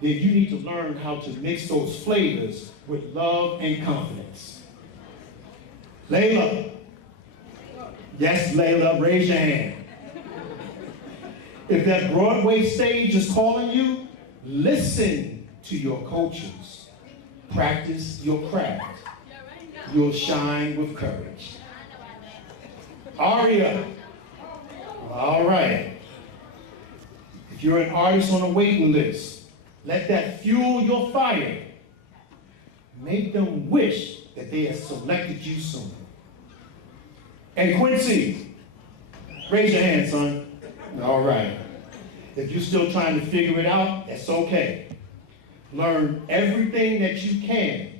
then you need to learn how to mix those flavors with love and confidence. Layla. Yes, Layla, raise your hand. If that Broadway stage is calling you, listen to your coaches. Practice your craft. You'll shine with courage. Aria. All right. If you're an artist on a waiting list, let that fuel your fire. Make them wish that they had selected you sooner. And Quincy, raise your hand, son. All right. If you're still trying to figure it out, that's okay. Learn everything that you can.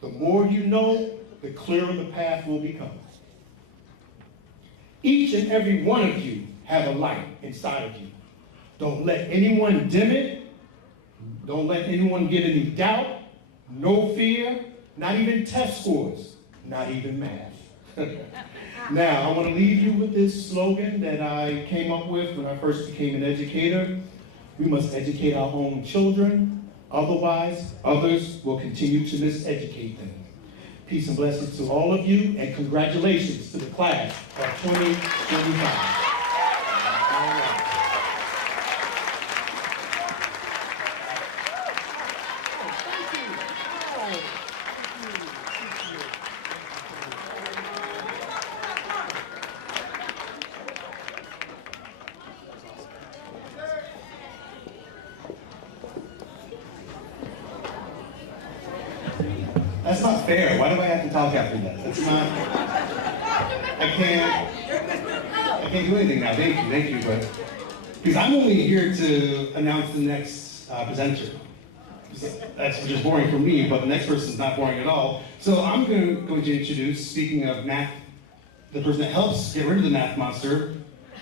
The more you know, the clearer the path will become. Each and every one of you have a light inside of you. Don't let anyone dim it. Don't let anyone get any doubt, no fear, not even test scores, not even math. Now, I want to leave you with this slogan that I came up with when I first became an educator. We must educate our own children, otherwise others will continue to miseducate them. Peace and blessings to all of you, and congratulations to the class of 2025. That's not fair. Why do I have to talk after that? That's not. I can't do anything now. Thank you, but because I'm only here to announce the next presenter. That's just boring for me, but the next person's not boring at all. So I'm going to introduce, speaking of math, the person that helps get rid of the math monster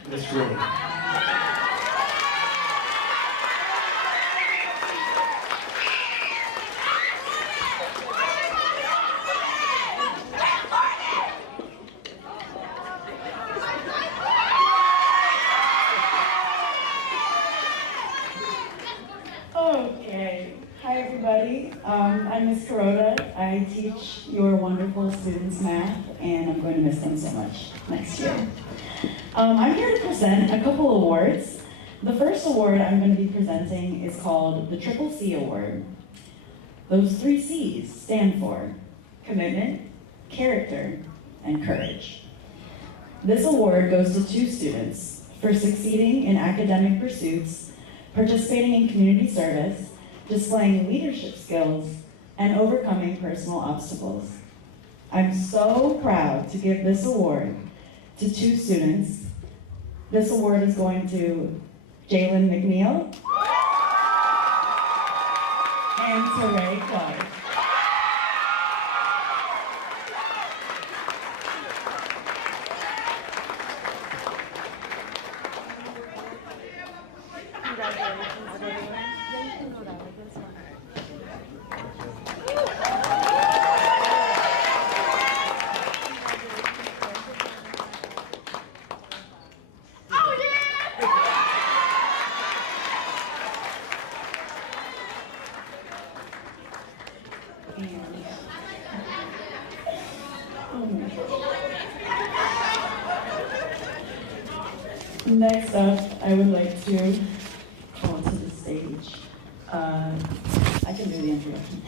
in this room. Okay. Hi, everybody. I'm Ms. Kuroda. I teach your wonderful students math, and I'm going to miss them so much next year. I'm here to present a couple awards. The first award I'm going to be presenting is called the Triple C Award. Those 3 C's stand for commitment, character, and courage. This award goes to 2 students for succeeding in academic pursuits, participating in community service, displaying leadership skills, and overcoming personal obstacles. I'm so proud to give this award to 2 students. This award is going to Jalen McNeil and Teray Clark. Next up, I would like to call to the stage. I can do the introduction.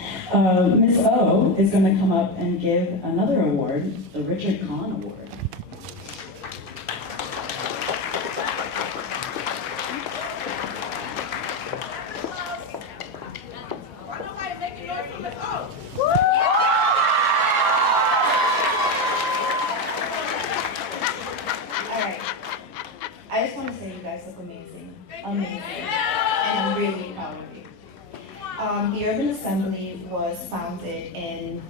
Ms. O is going to come up and give another award, the Richard Kahn Award. I just want to say you guys look amazing. Amazing. And I'm really proud of you. The Urban Assembly was founded in,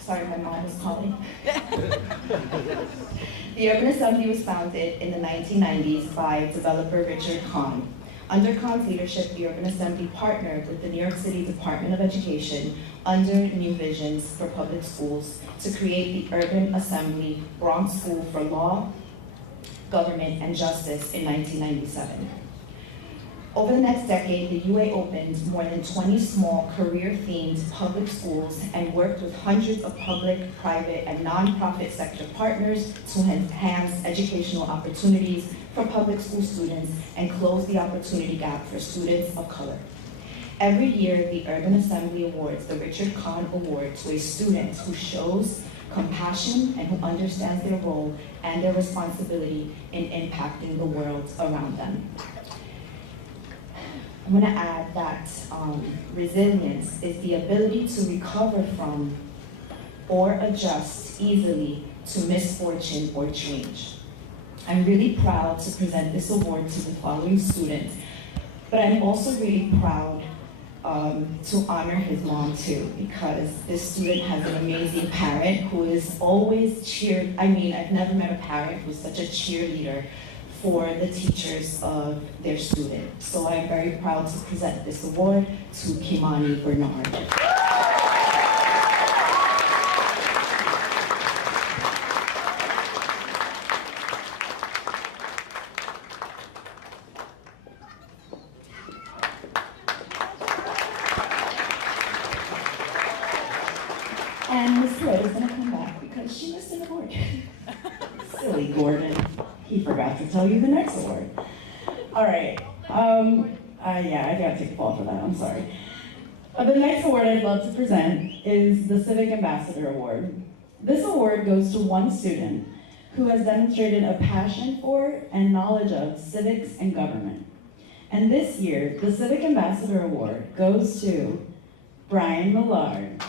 sorry, my mom was calling. The Urban Assembly was founded in the 1990s by developer Richard Kahn. Under Kahn's leadership, the Urban Assembly partnered with the New York City Department of Education under New Visions for Public Schools to create the Urban Assembly Bronx School for Law, Government, and Justice in 1997. Over the next decade, the UA opened more than 20 small career-themed public schools and worked with hundreds of public, private, and nonprofit sector partners to enhance educational opportunities for public school students and close the opportunity gap for students of color. Every year, the Urban Assembly awards the Richard Kahn Award to a student who shows compassion and who understands their role and their responsibility in impacting the world around them. I'm going to add that resilience is the ability to recover from or adjust easily to misfortune or change. I'm really proud to present this award to the following students, but I'm also really proud to honor his mom too, because this student has an amazing parent who is always I've never met a parent who's such a cheerleader for the teachers of their student. So I'm very proud to present this award to Kimani Bernard. And Ms. Rhoda is gonna come back because she missed an award. Silly Gordon. He forgot to tell you the next award. All right. Yeah, I gotta take the fall for that. I'm sorry. The next award I'd love to present is the Civic Ambassador Award. This award goes to one student who has demonstrated a passion for and knowledge of civics and government. And this year, the Civic Ambassador Award goes to Brian Millard.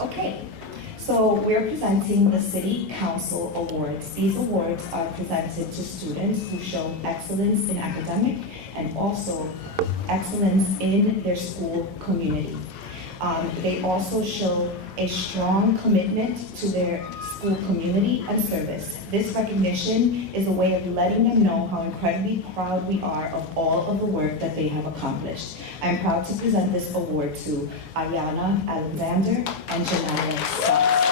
Okay, so we're presenting the City Council Awards. These awards are presented to students who show excellence in academic and also excellence in their school community. They also show a strong commitment to their school community and service. This recognition is a way of letting them know how incredibly proud we are of all of the work that they have accomplished. I am proud to present this award to Ayana Alexander and Janaya Scott.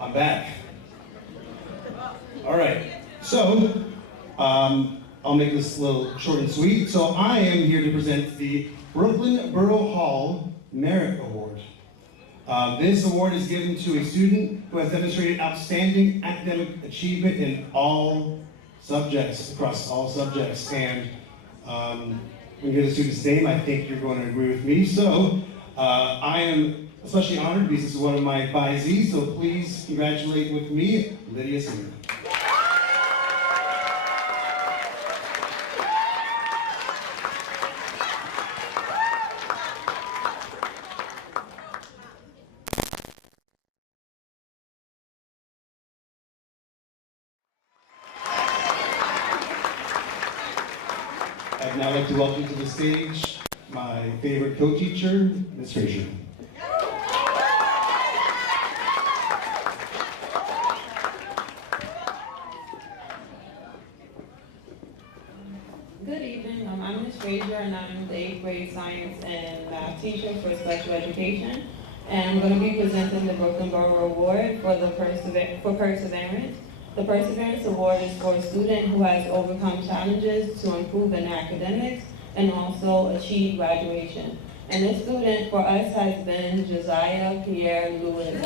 I'm back. All right, so I'll make this a little short and sweet. So I am here to present the Brooklyn Borough Hall Merit Award. This award is given to a student who has demonstrated outstanding academic achievement in all subjects, across all subjects. And when you hear the student's name, I think you're going to agree with me. So I am especially honored because this is one of my advisees, so please congratulate with me, Lydia Singer. I'd now like to welcome to the stage my favorite co-teacher, Ms. Frazier. Good evening, I'm Ms. Frazier and I'm the 8th grade science and math teacher for special education. And I'm going to be presenting the Brooklyn Borough Award for perseverance. The Perseverance Award is for a student who has overcome challenges to improve in academics and also achieve graduation. And this student for us has been Josiah Pierre Lewis.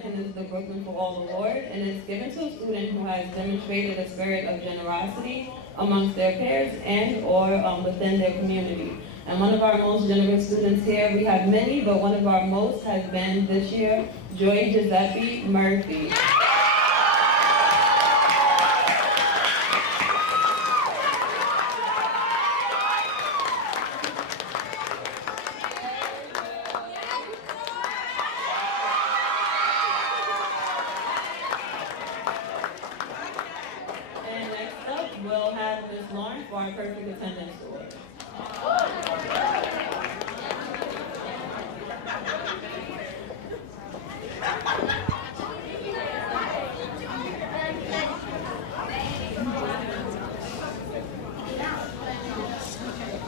attendance the Brooklyn for All Award, and it's given to a student who has demonstrated a spirit of generosity amongst their peers and or within their community. And one of our most generous students here, we have many, but one of our most has been this year, Joy Giuseppe Murphy. And next up, we'll have Ms. Lawrence for our perfect attendance award.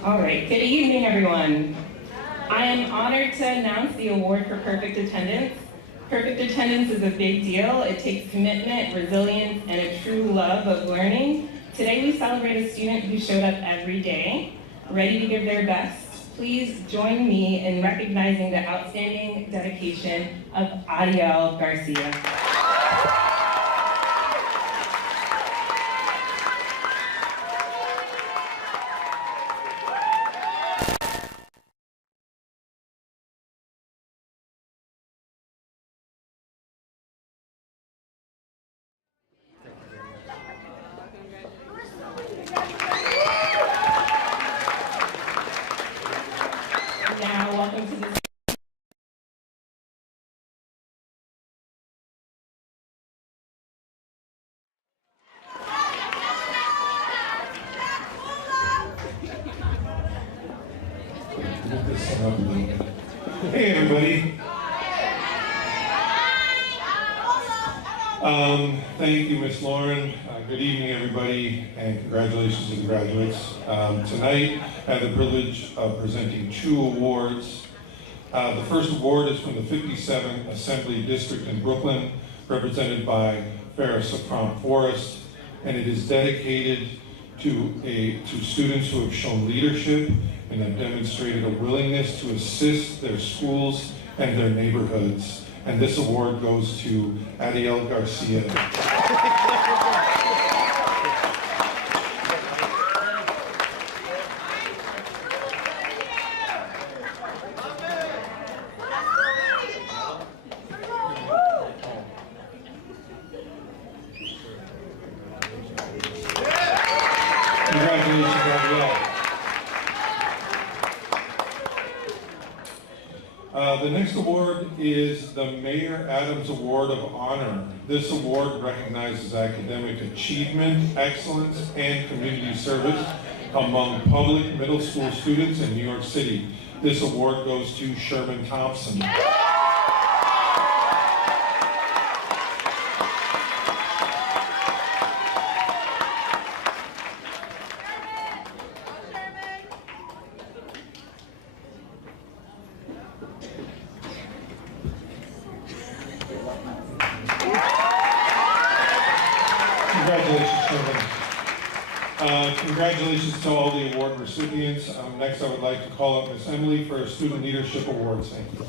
All right, good evening, everyone. I am honored to announce the award for perfect attendance. Perfect attendance is a big deal. It takes commitment, resilience, and a true love of learning. Today we celebrate a student who showed up every day, ready to give their best. Please join me in recognizing the outstanding dedication of Ariel Garcia. Now, welcome to the Move this one up a little bit. Hey, everybody. Thank you, Miss Lauren. Good evening, everybody, and congratulations to the graduates. Tonight, I have the privilege of presenting 2 awards. The first award is from the 57th Assembly District in Brooklyn, represented by Farrah Safran Forrest, and it is dedicated to students who have shown leadership and have demonstrated a willingness to assist their schools and their neighborhoods. And this award goes to Ariel Garcia. Congratulations, Ariel. The next award is the Mayor Adams Award of Honor. This award recognizes academic achievement, excellence, and community service among public middle school students in New York City. This award goes to Sherman Thompson. Congratulations, Sherman. Congratulations to all the award recipients. Next, I would like to call up Miss Emily for Student Leadership Awards. Thank you.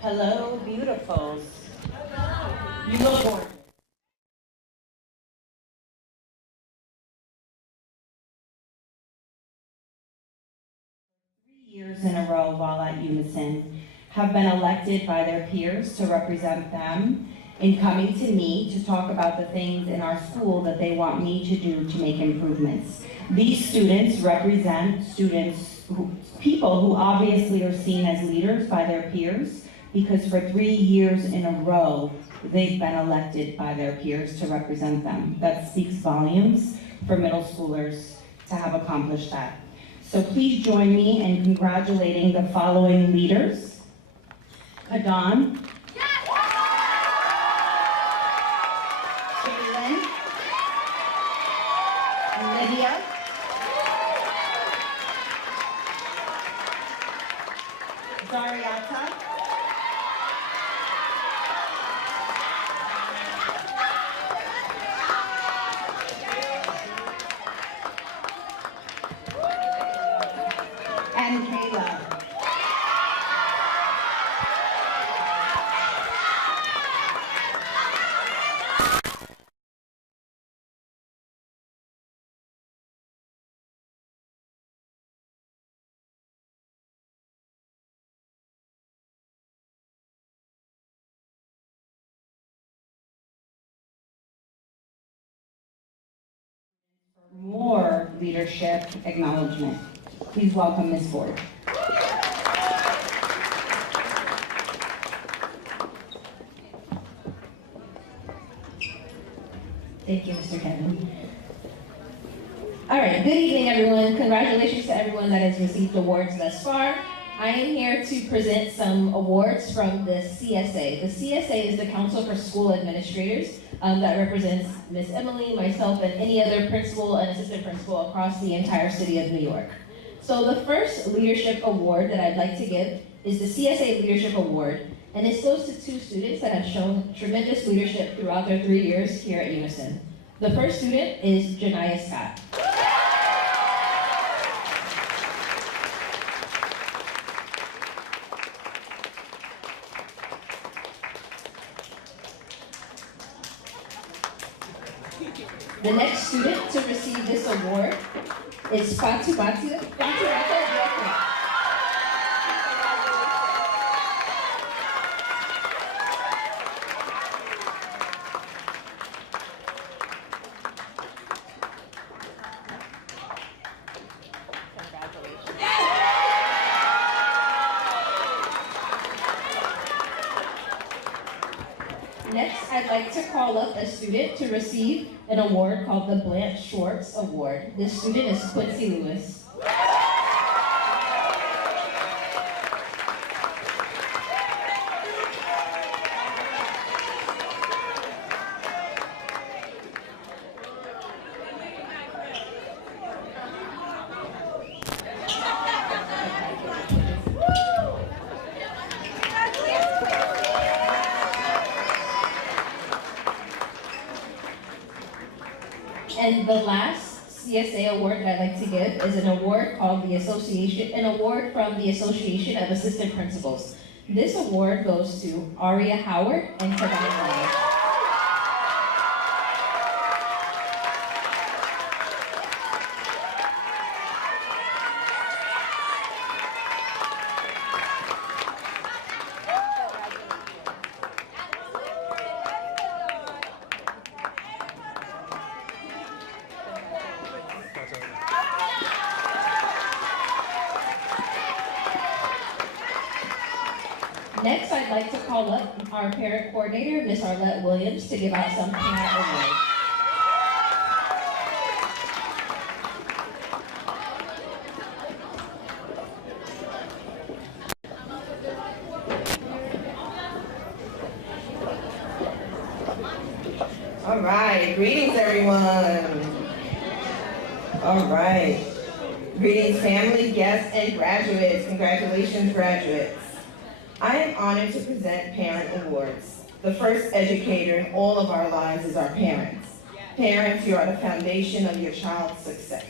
Hello, beautifuls. You look gorgeous. 3 years in a row while at UNISON, have been elected by their peers to represent them in coming to me to talk about the things in our school that they want me to do to make improvements. These students represent people who obviously are seen as leaders by their peers, because for 3 years in a row, they've been elected by their peers to represent them. That speaks volumes for middle schoolers to have accomplished that. So please join me in congratulating the following leaders. Kadan. Shaylin. Lydia. Zariata. And Kayla. more leadership acknowledgement. Please welcome Ms. Ford. Thank you, Mr. Kevin. All right, good evening, everyone. Congratulations to everyone that has received awards thus far. I am here to present some awards from the CSA. The CSA is the Council for School Administrators that represents Ms. Emily, myself, and any other principal and assistant principal across the entire city of New York. So the first leadership award that I'd like to give is the CSA Leadership Award, and this goes to two students that have shown tremendous leadership throughout their 3 years here at UNISON. The first student is Janiyah Scott. The next student to receive this award is Fatu Batu. Next, I'd like to call up a student to receive an award called the Blanche Schwartz Award. This student is Quincy Lewis. And the last CSA award that I'd like to give is an award called an award from the Association of Assistant Principals. This award goes to Aria Howard and Kevin Lyon. Next, I'd like to call up our parent coordinator, Ms. Arlette Williams, to give out some parent awards. All right, greetings everyone. All right, greetings family, guests, and graduates. Congratulations, graduates. I am honored to present Parent Awards. The first educator in all of our lives is our parents. Parents, you are the foundation of your child's success.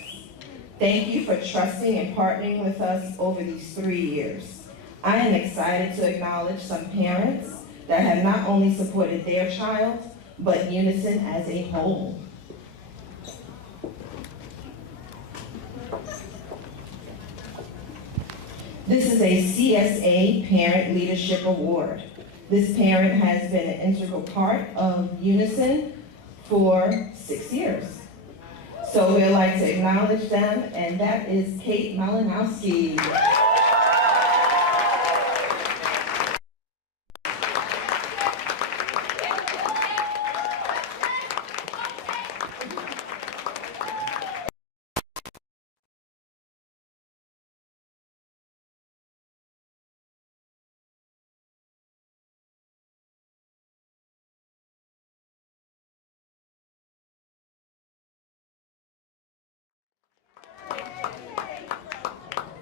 Thank you for trusting and partnering with us over these 3 years. I am excited to acknowledge some parents that have not only supported their child, but UNISON as a whole. This is a CSA Parent Leadership Award. This parent has been an integral part of UNISON for 6 years. So we'd like to acknowledge them, and that is Kate Malinowski.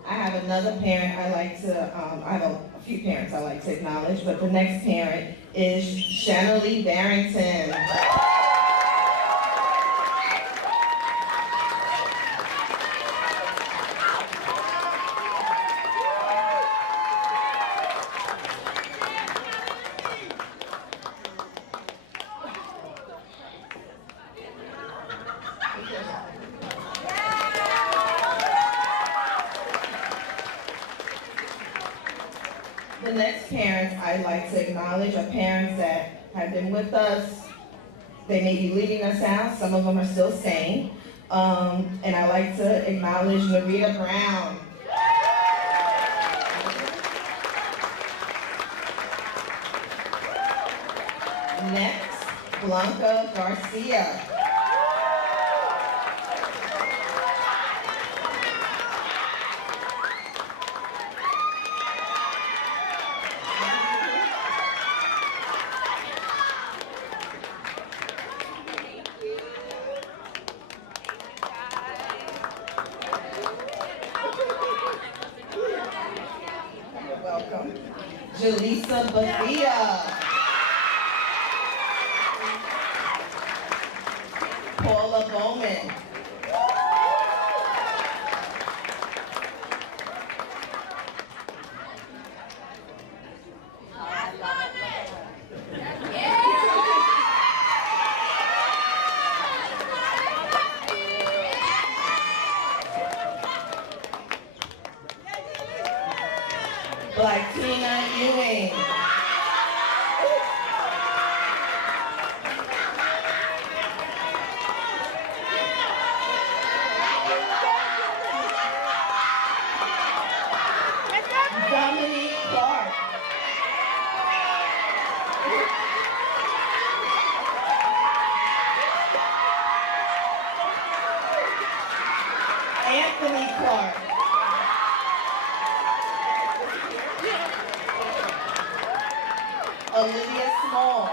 I have another parent I have a few parents I like to acknowledge, but the next parent is Shanalee Barrington. The next parents I'd like to acknowledge are parents that have been with us. They may be leaving us out, some of them are still staying, And I'd like to acknowledge Narita Brown. Next, Blanca Garcia. You're welcome. Jaleesa Bavia. Paula Bowman. Black Tina Ewing. Dominique Clark. Anthony Clark. Olivia Small.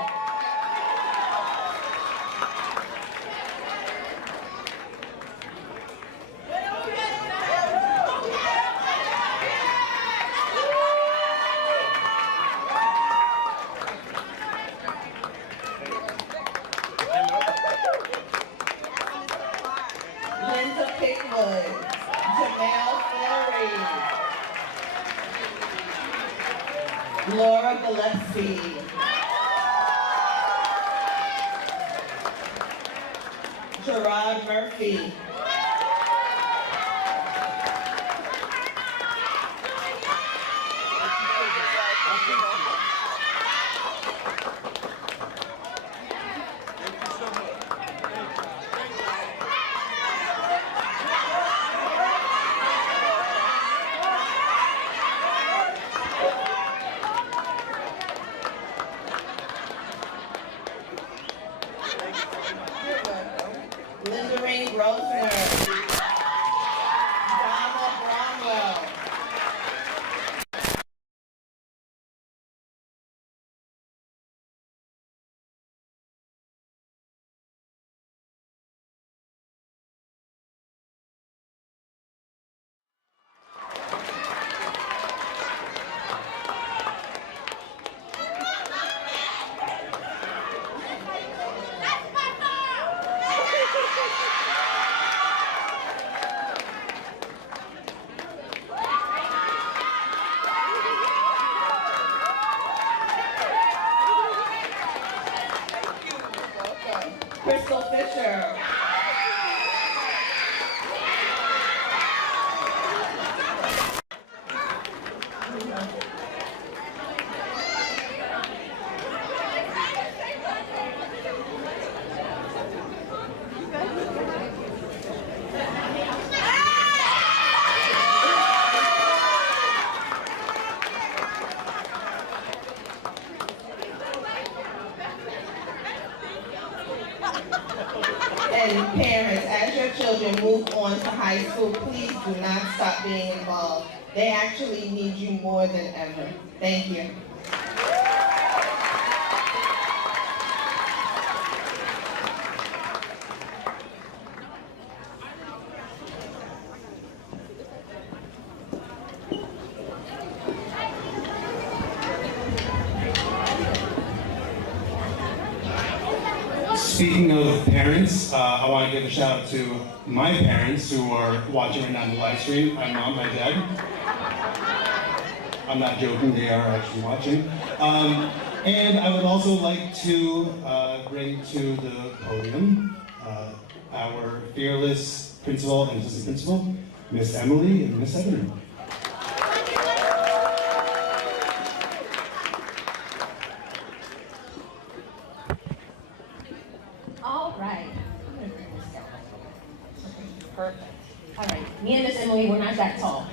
Linda Pickwood. Jamel Fleury. Laura Gillespie. Gerard Murphy. Linda Ring Grosvenor. Donna Bromwell. Crystal Fisher. And parents, as your children move on to high school, please do not stop being involved. They actually need you more than ever. Thank you. Speaking of parents, I want to give a shout out to my parents who are watching right now on the live stream. My mom, my dad. I'm not joking, they are actually watching. And I would also like to bring to the podium our fearless principal and assistant principal, Miss Emily and Miss Ebony. All right. Perfect. All right, me and Miss Emily, we're not that tall.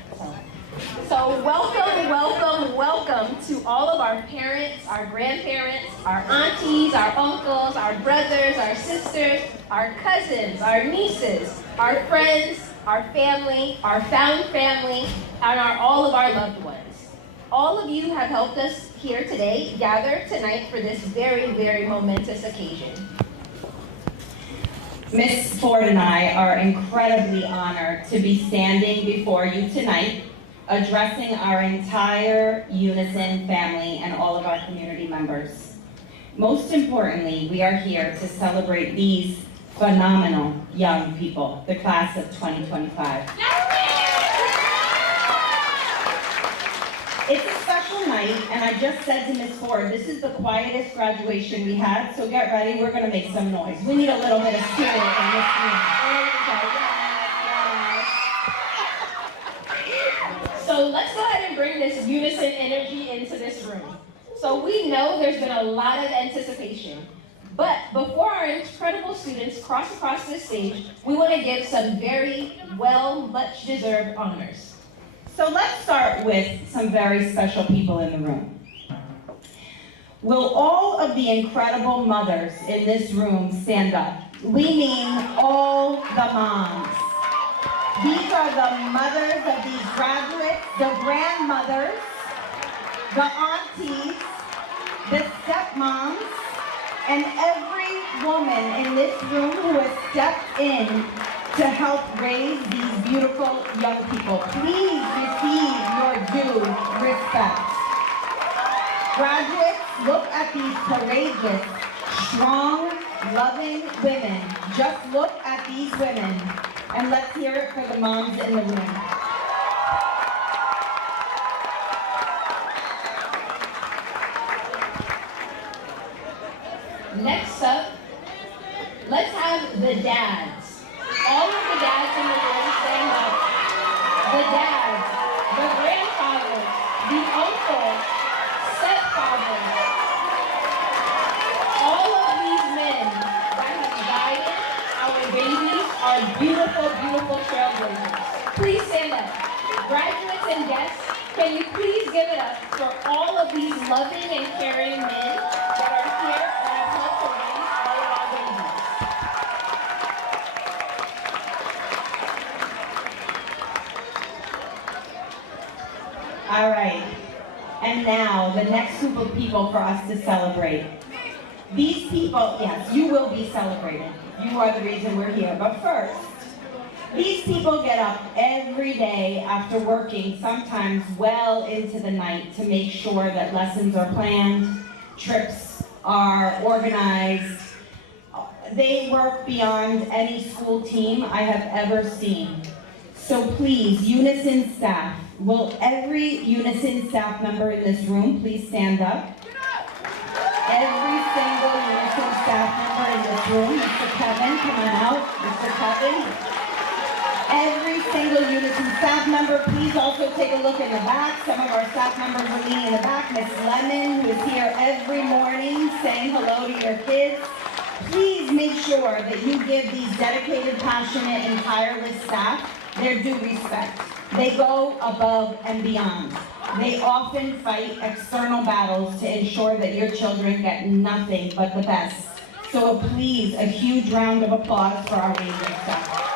So welcome, welcome, welcome to all of our parents, our grandparents, our aunties, our uncles, our brothers, our sisters, our cousins, our nieces, our friends, our family, our found family, and all of our loved ones. All of you have helped us here today, gather tonight for this very, very momentous occasion. Miss Ford and I are incredibly honored to be standing before you tonight, addressing our entire UNISON family and all of our community members. Most importantly, we are here to celebrate these phenomenal young people, the class of 2025. It's a special night, and I just said to Miss Ford, this is the quietest graduation we had, so get ready, we're gonna make some noise. We need a little bit of spirit in this room. So let's go ahead and bring this unison energy into this room. So we know there's been a lot of anticipation, but before our incredible students cross across this stage, we want to give some very much deserved honors. So let's start with some very special people in the room. Will all of the incredible mothers in this room stand up? We mean all the moms. These are the mothers of these graduates, the grandmothers, the aunties, the stepmoms, and every woman in this room who has stepped in to help raise these beautiful young people. Please receive your due respect. Graduates, look at these courageous, strong, loving women. Just look at these women. And let's hear it for the moms in the room. Next up, let's have the dads. All of the dads in the room stand up. The dads, the grandfathers, the uncles, stepfathers. All of these men that have guided our babies are beautiful, beautiful trailblazers. Please stand up. Graduates and guests, can you please give it up for all of these loving and caring men that are here that have helped to raise all of our babies. All right, and now the next group of people for us to celebrate. These people, yes, you will be celebrated. You are the reason we're here. But first, these people get up every day after working, sometimes well into the night, to make sure that lessons are planned, trips are organized. They work beyond any school team I have ever seen. So please, UNISON staff, will every UNISON staff member in this room please stand up? Every single UNISON staff member in this room, Mr. Kevin, come on out, Mr. Kevin. Every single UNISON staff member, please also take a look in the back. Some of our staff members are leaning in the back. Miss Lemon, who is here every morning saying hello to your kids. Please make sure that you give these dedicated, passionate, and tireless staff their due respect. They go above and beyond. They often fight external battles to ensure that your children get nothing but the best. So please, a huge round of applause for our amazing staff.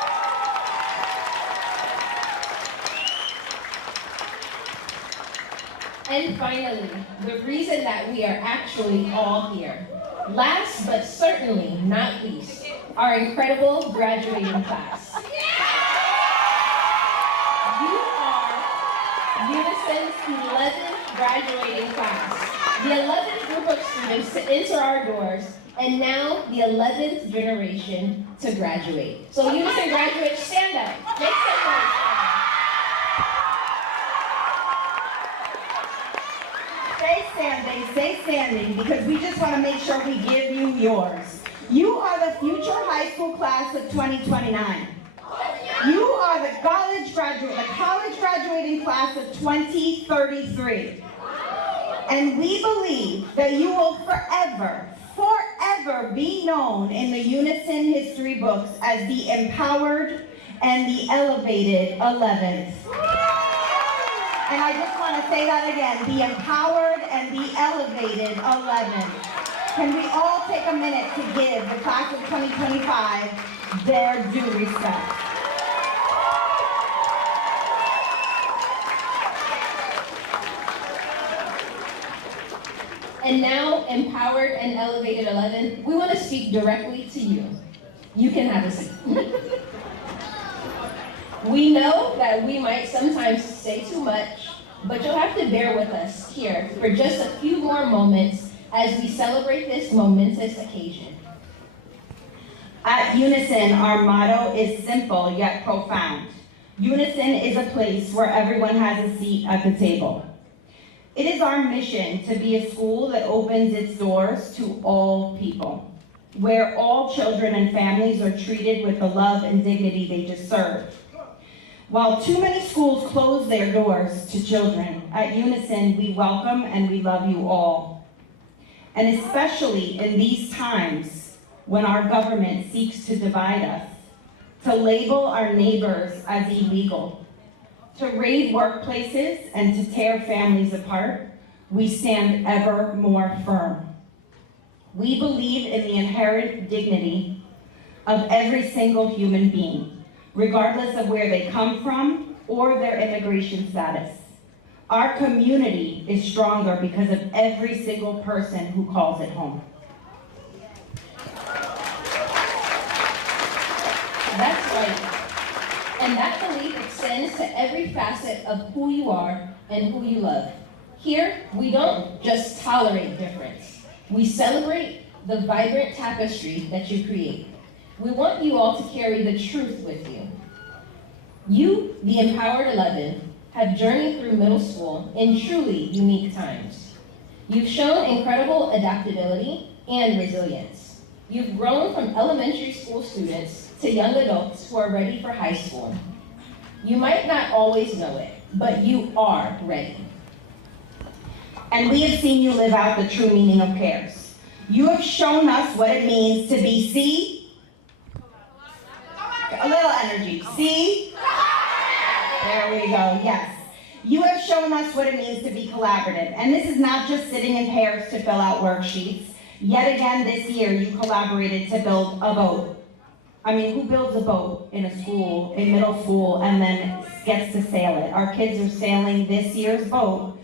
And finally, the reason that we are actually all here, last but certainly not least, our incredible graduating class. You are UNISON's 11th graduating class, the 11th group of students to enter our doors, and now the 11th generation to graduate. So UNISON graduates, stand up. Make some noise. Stay standing, because we just want to make sure we give you yours. You are the future high school class of 2029. You are the college graduating class of 2033. And we believe that you will forever be known in the UNISON history books as the empowered and the elevated 11th. And I just want to say that again, the empowered and the elevated 11th. Can we all take a minute to give the class of 2025 their due respect? And now, empowered and elevated 11, we want to speak directly to you. You can have a seat. We know that we might sometimes say too much, but you'll have to bear with us here for just a few more moments as we celebrate this momentous occasion. At Unison, our motto is simple yet profound. Unison is a place where everyone has a seat at the table. It is our mission to be a school that opens its doors to all people, where all children and families are treated with the love and dignity they deserve. While too many schools close their doors to children, at Unison we welcome and we love you all. And especially in these times when our government seeks to divide us, to label our neighbors as illegal, to raid workplaces and to tear families apart, we stand ever more firm. We believe in the inherent dignity of every single human being, regardless of where they come from or their immigration status. Our community is stronger because of every single person who calls it home. That's right. And that belief extends to every facet of who you are and who you love. Here, we don't just tolerate difference. We celebrate the vibrant tapestry that you create. We want you all to carry the truth with you. You, the Empowered 11, have journeyed through middle school in truly unique times. You've shown incredible adaptability and resilience. You've grown from elementary school students to young adults who are ready for high school. You might not always know it, but you are ready. And we have seen you live out the true meaning of CARES. You have shown us what it means to be a little energy, there we go, yes. You have shown us what it means to be collaborative. And this is not just sitting in pairs to fill out worksheets. Yet again this year, you collaborated to build a boat. I mean, who builds a boat in a school, in middle school, and then gets to sail it? Our kids are sailing this year's boat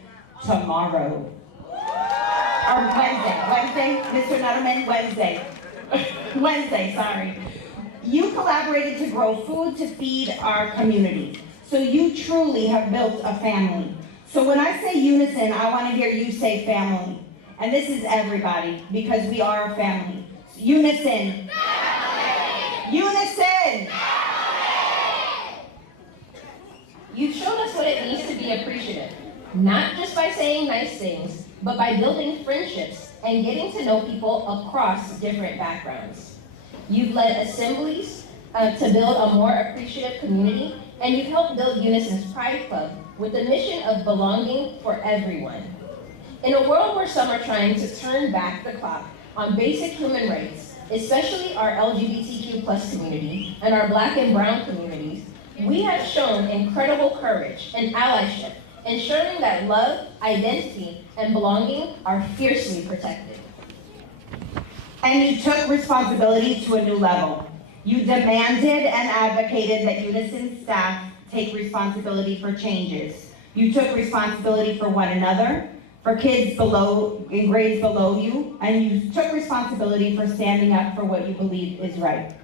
tomorrow. Or Wednesday, Mr. Nuttleman, Wednesday, sorry. You collaborated to grow food to feed our community. So you truly have built a family. So when I say Unison, I want to hear you say family. And this is everybody, because we are a family. Unison. Unison! You've shown us what it means to be appreciative, not just by saying nice things, but by building friendships and getting to know people across different backgrounds. You've led assemblies to build a more appreciative community, and you've helped build Unison's Pride Club with the mission of belonging for everyone. In a world where some are trying to turn back the clock on basic human rights, especially our LGBTQ+ community and our Black and Brown communities, we have shown incredible courage and allyship, ensuring that love, identity, and belonging are fiercely protected. And you took responsibility to a new level. You demanded and advocated that Unison staff take responsibility for changes. You took responsibility for one another, for kids in grades below you, and you took responsibility for standing up for what you believe is right.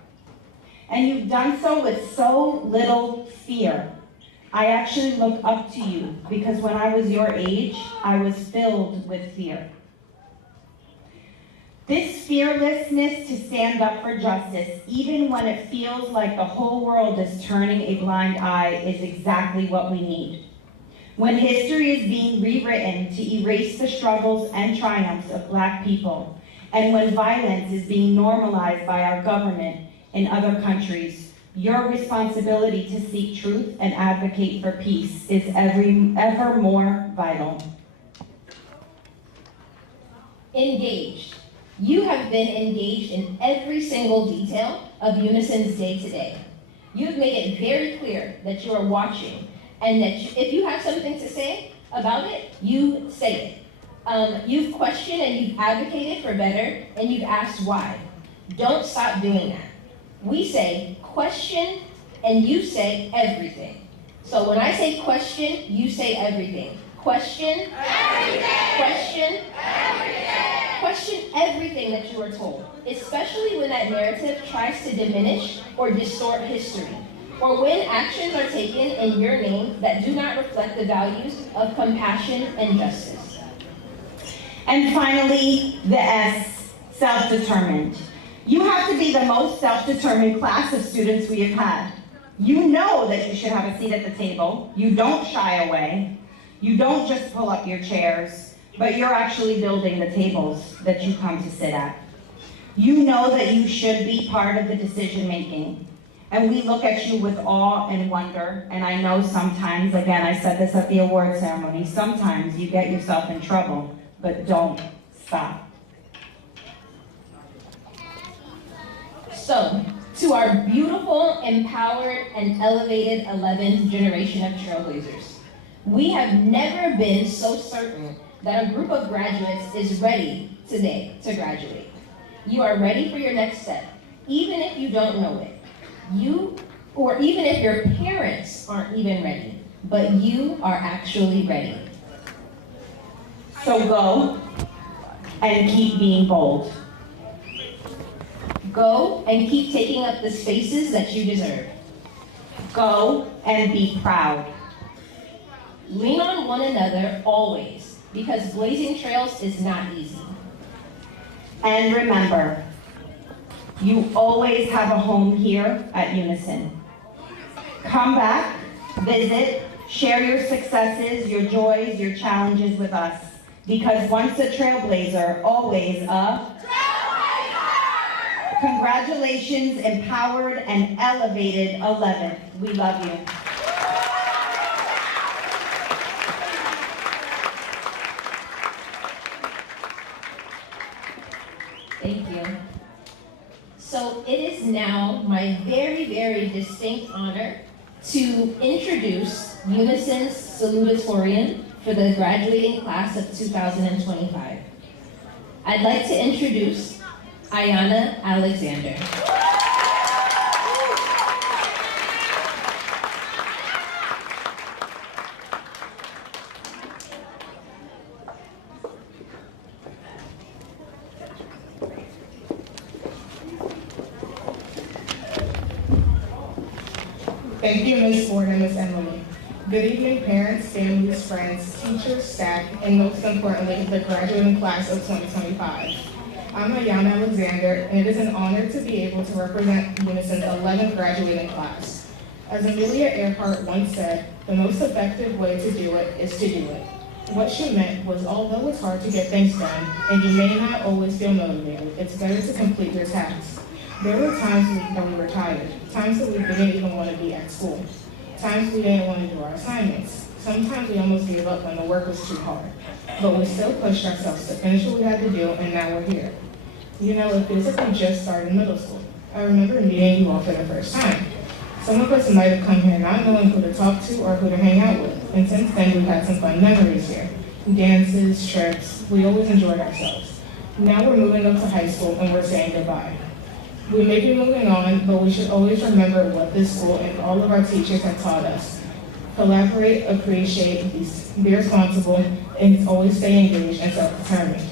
And you've done so with so little fear. I actually look up to you because when I was your age, I was filled with fear. This fearlessness to stand up for justice, even when it feels like the whole world is turning a blind eye, is exactly what we need. When history is being rewritten to erase the struggles and triumphs of Black people, and when violence is being normalized by our government in other countries, your responsibility to seek truth and advocate for peace is ever more vital. Engaged. You have been engaged in every single detail of Unison's day-to-day. You've made it very clear that you are watching, and that if you have something to say about it, you say it. You've questioned and you've advocated for better, and you've asked why. Don't stop doing that. We say question, and you say everything. So when I say question, you say everything. Question, everything. Question, everything. Question everything that you are told, especially when that narrative tries to diminish or distort history, or when actions are taken in your name that do not reflect the values of compassion and justice. And finally, the S, self-determined. You have to be the most self-determined class of students we have had. You know that you should have a seat at the table. You don't shy away. You don't just pull up your chairs, but you're actually building the tables that you come to sit at. You know that you should be part of the decision-making. And we look at you with awe and wonder, and I know sometimes, again, I said this at the award ceremony, sometimes you get yourself in trouble, but don't stop. So, to our beautiful, empowered, and elevated 11th generation of trailblazers, we have never been so certain that a group of graduates is ready today to graduate. You are ready for your next step, even if you don't know it. Or even if your parents aren't even ready, but you are actually ready. So go and keep being bold. Go and keep taking up the spaces that you deserve. Go and be proud. Lean on one another always, because blazing trails is not easy. And remember, you always have a home here at UNISON. Come back, visit, share your successes, your joys, your challenges with us. Because once a trailblazer, always a trailblazer! Congratulations, empowered and elevated 11th. We love you. Thank you. So it is now my very, very distinct honor to introduce UNISON's salutatorian for the graduating class of 2025. I'd like to introduce Ayana Alexander. Thank you, Ms. Ford and Ms. Emily. Good evening, parents, families, friends, teachers, staff, and most importantly, the graduating class of 2025. I'm Ayana Alexander, and it is an honor to be able to represent UNISON's 11th graduating class. As Amelia Earhart once said, the most effective way to do it is to do it. What she meant was, although it's hard to get things done, and you may not always feel motivated, it's better to complete your tasks. There were times that we were tired, times that we didn't even want to be at school, times we didn't want to do our assignments. Sometimes we almost gave up when the work was too hard, but we still pushed ourselves to finish what we had to do, and now we're here. You know, it feels like we just started middle school. I remember meeting you all for the first time. Some of us might have come here not knowing who to talk to or who to hang out with, and since then we've had some fun memories here. Dances, trips, we always enjoyed ourselves. Now we're moving up to high school and we're saying goodbye. We may be moving on, but we should always remember what this school and all of our teachers have taught us. Collaborate, appreciate, be responsible, and always stay engaged and self-determined.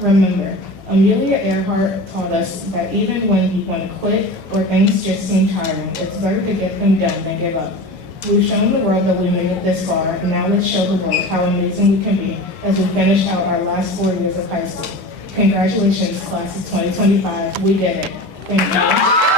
Remember, Amelia Earhart taught us that even when you want to quit or things just seem tiring, it's better to get them done than give up. We've shown the world that we made it this far, and now let's show the world how amazing we can be as we finish out our last 4 years of high school. Congratulations, class of 2025. We did it. Thank you.